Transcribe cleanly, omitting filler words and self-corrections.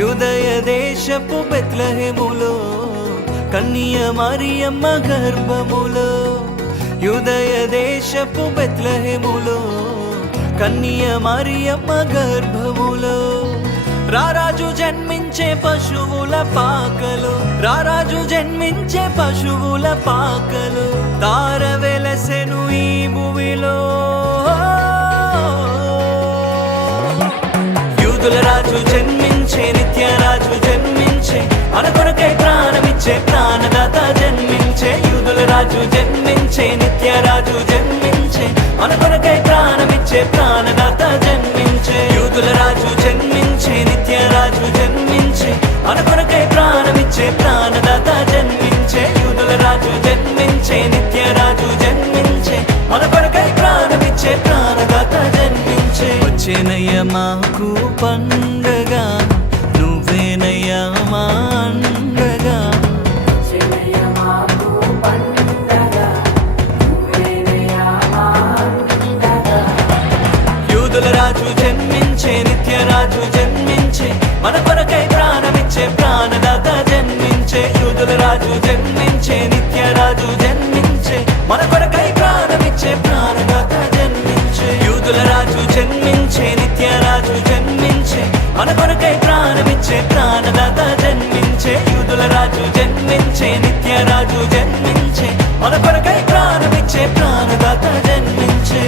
యూదయ దేశపు బెత్లెహేములో కన్య మరియమ్మ గర్భములో, యూదయ దేశపు బెత్లెహేములో కన్య మరియమ్మ గర్భములో, రారాజు జన్మించే పశువుల పాకలు, రారాజు జన్మించే పశువుల పాకలు, తార వెలసెను ఈ భూమిలో. యూదుల రాజు జన్మించే, నిత్యరాజు జన్మించే, మన కొరకై ప్రాణమిచ్చే ప్రాణదాత జన్మించే. యూదుల రాజు జన్మించే, నిత్యరాజు జన్మించే, మన కొరకై ప్రాణమిచ్చే ప్రాణదాత జన్మించే. యూదుల రాజు జన్మించే, నిత్యరాజు జన్మించే, మన కొరకై ప్రాణమిచ్చే ప్రాణదాత జన్మించే. యూదుల రాజు జన్మించే, నిత్యరాజు జన్మించే, మన కొరకై ప్రాణమిచ్చే ప్రాణదాత జన్మించే. వచ్చేనయ్య మాకు పండగ, నువ్వేనయ్యా మా అండగా. యూదుల రాజు జన్మించే, నిత్యరాజు జన్మించే, మన కొరకై ప్రాణమిచ్చే ప్రాణదాత జన్మించే. యూదుల రాజు జన్మించే, నిత్యరాజు జన్మించే, మన కొరకై ప్రాణమిచ్చే ప్రాణదాత జన్మించే. యూదుల రాజు జన్మించే, నిత్యరాజు జన్మించే, మన కొరకై ప్రాణమిచ్చే ప్రాణదాత జన్మించే. యూదుల రాజు జన్మించే, నిత్యరాజు జన్మించే, మన కొరకై ప్రాణమిచ్చే ప్రాణదాత జన్మించే.